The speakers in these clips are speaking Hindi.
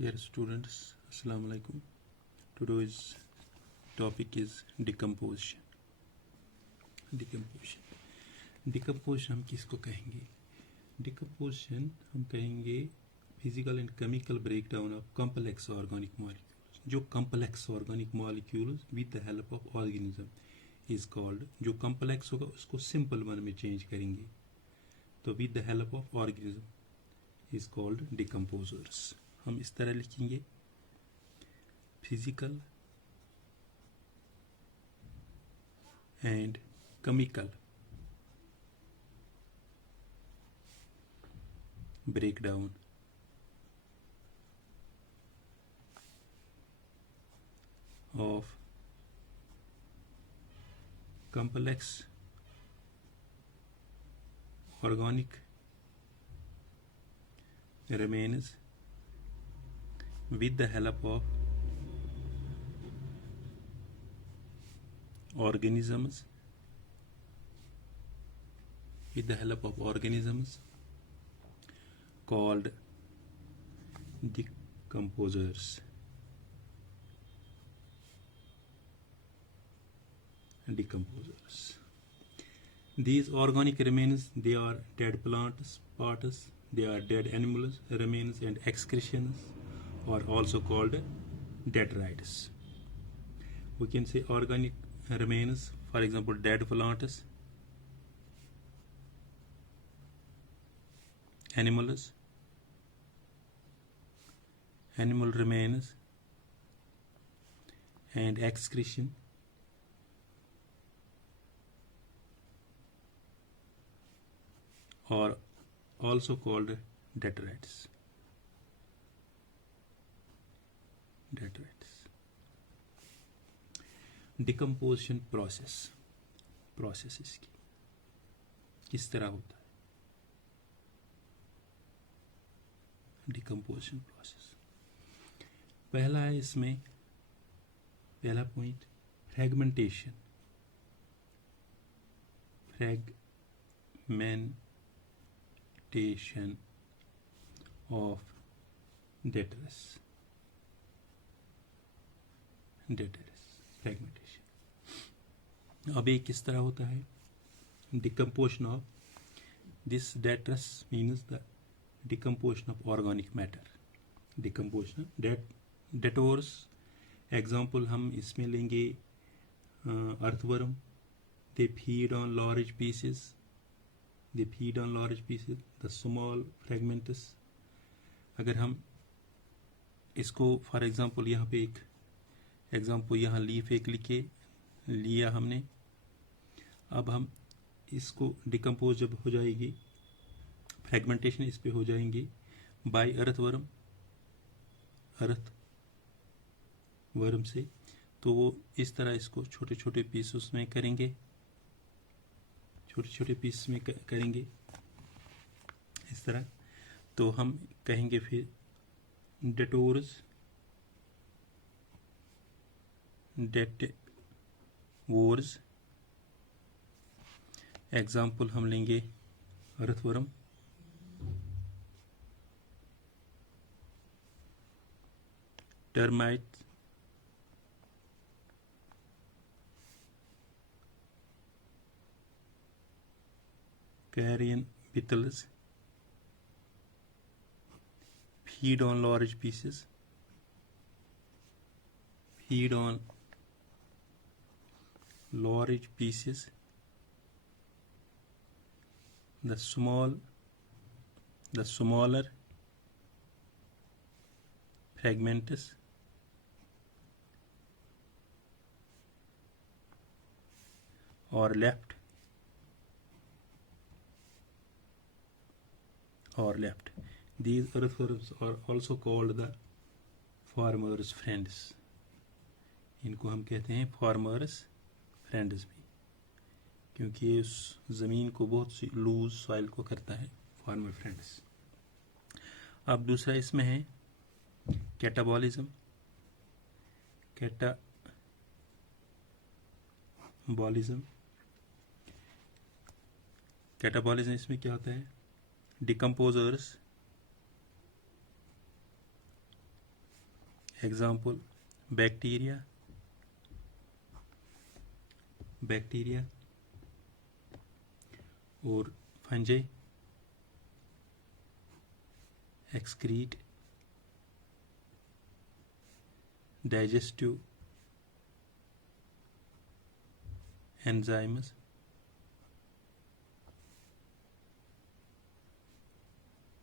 Dear students, Assalamu alaikum. Today's topic is decomposition. Decomposition हम किसको कहेंगे? Decomposition हम कहेंगे physical and chemical breakdown of complex organic molecules. जो complex organic molecules with the help of organism is called, जो complex होगा उसको simple one में change करेंगे, तो with the help of organism is called decomposers. हम इस तरह लिखेंगे physical and chemical breakdown of complex organic remains with the help of organisms called decomposers. These organic remains, they are dead plants, parts, they are dead animals, remains and excretions are also called detritus. We can say organic remains, for example, dead plants, animals, animal remains and excretion are also called detritus. Decomposition process इसकी किस तरह होता है? डिकम्पोजिशन प्रोसेस पहला है, इसमें पहला point fragmentation of detritus fragmentation. अब ये किस तरह होता है? Decomposition of this detritus means the decomposition of organic matter. Decomposition detritus example हम इसमें लेंगे earthworm, they feed on large pieces, the small fragments. अगर हम इसको फॉर एग्जाम्पल यहाँ पे एक एग्जाम्पल यहाँ लीफ एक लिया हमने, अब हम इसको डिकम्पोज जब हो जाएगी, फ्रेगमेंटेशन इस पे हो जाएंगी बाय अर्थवर्म से, तो वो इस तरह इसको छोटे छोटे पीसेस में करेंगे, करेंगे इस तरह। तो हम कहेंगे फिर डेटोर्स एग्जाम्पल हम लेंगे earthworm, termite, carrion beetles feed on large pieces, the smaller fragments are left. These earthworms are also called the farmers' friends. इनको हम कहते हैं farmers' friends भी, क्योंकि ये उस ज़मीन को बहुत सी लूज सॉइल को करता है, farmer friends। अब दूसरा इसमें है कैटाबॉलिज्म। कैटाबॉलिज्म इसमें क्या होता है? Decomposers एग्जाम्पल बैक्टीरिया और fungi excrete digestive enzymes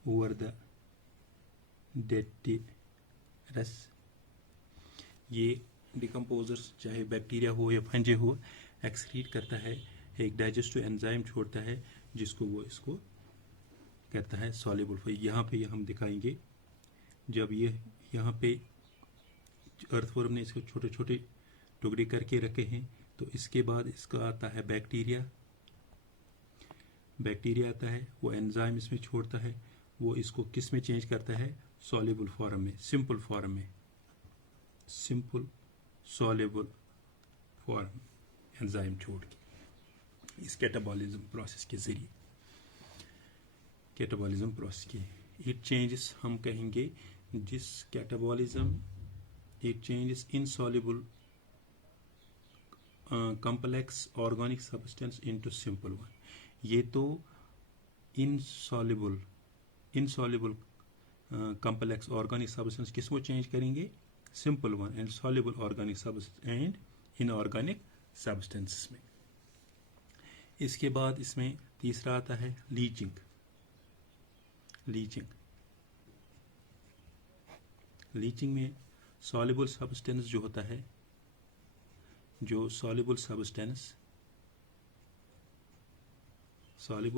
over the detritus। ये डिकम्पोजर्स चाहे बैक्टीरिया हो या फंजे हो एक्सक्रीट करता है, एक डाइजेस्टिव एंजाइम छोड़ता है जिसको वो इसको कहता है सॉल्युबल फॉर्म। यहाँ पे हम दिखाएंगे जब ये यहाँ पे अर्थवर्म ने इसको छोटे छोटे टुकड़े करके रखे हैं तो इसके बाद इसका आता है बैक्टीरिया आता है, वो एंजाइम इसमें छोड़ता है, वो इसको किस में चेंज करता है, सॉल्युबल फॉर्म में, सिंपल सॉल्युबल फॉर्म एंजाइम छोड़ के इस कैटाबॉलिज्म प्रोसेस के जरिए, कैटाबॉलिज्म प्रोसेस की इट चेंजेस हम कहेंगे जिस catabolism it changes insoluble complex organic substance into simple one। ये तो इनसॉल्युबल complex organic substance किसको चेंज करेंगे, simple one and soluble organic substance and inorganic substances में। इसके बाद इसमें तीसरा आता है लीचिंग। लीचिंग में सॉल्युबल सब्सटेंस जो होता है, जो soluble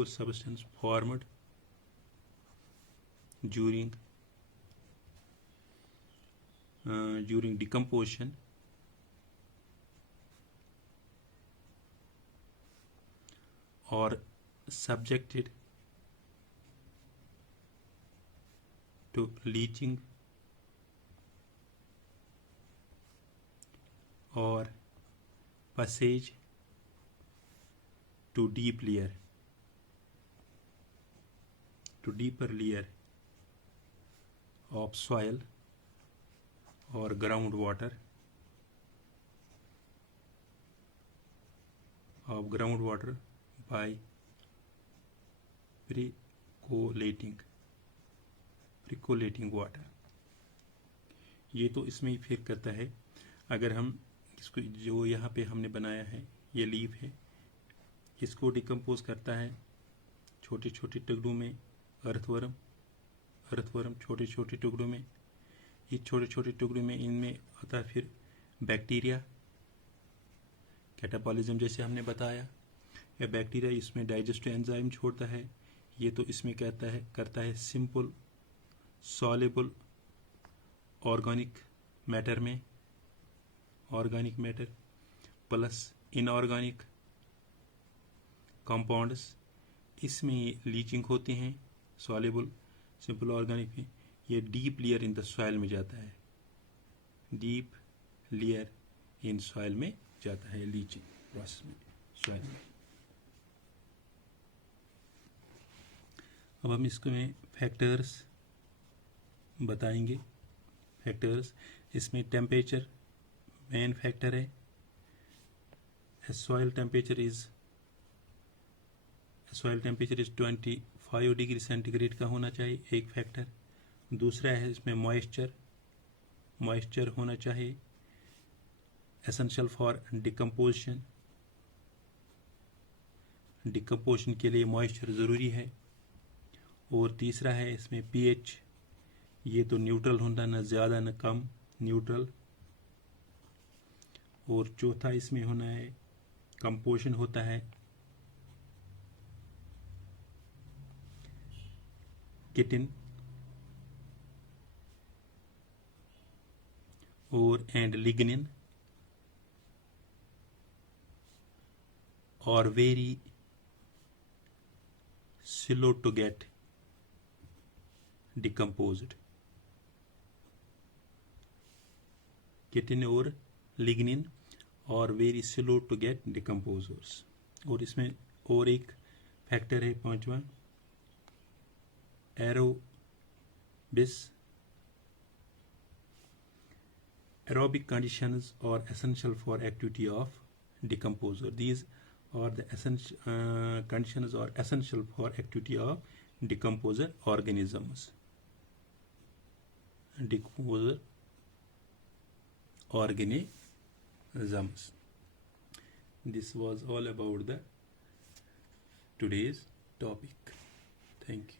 substance formed during decomposition or subjected to leaching or passage to deeper layer of soil or groundwater by percolating water। ये तो इसमें ही फिर करता है। अगर हम इसको जो यहाँ पे हमने बनाया है ये लीफ है, इसको डिकम्पोज करता है छोटे छोटे टुकड़ों में अर्थवर्म छोटे छोटे टुकड़ों में, इस छोटे छोटे टुकड़ों में इनमें आता है फिर बैक्टीरिया, कैटाबॉलिज्म जैसे हमने बताया। या बैक्टीरिया इसमें डाइजेस्टिव एंजाइम छोड़ता है, ये तो इसमें करता है simple soluble organic matter plus inorganic compounds, इसमें लीचिंग होती हैं सॉल्युबल सिंपल ऑर्गेनिक में। ये deep layer in the soil में जाता है, डीप लेयर इन सॉइल में जाता है लीचिंग प्रोसेस में सॉइल में। अब हम इसको में फैक्टर्स बताएंगे। फैक्टर्स इसमें टेम्परेचर मेन फैक्टर है। Soil temperature is 25 degree centigrade का होना चाहिए एक फैक्टर। दूसरा है इसमें मॉइस्चर होना चाहिए, एसेंशियल फॉर डिकम्पोजिशन के लिए मॉइस्चर ज़रूरी है। और तीसरा है इसमें पीएच, ये तो न्यूट्रल होना, न ज़्यादा न कम, न्यूट्रल। और चौथा इसमें होना है कंपोजिशन होता है किटिन और and lignin are very slow to get decomposed। Chitin और lignin are very slow to get decomposers. और इसमें और एक फैक्टर है पांचवा, एरोबिस aerobic conditions are essential for activity of decomposer. These are the conditions are essential for activity of decomposer organisms. Decomposer organisms. This was all about the today's topic. Thank you.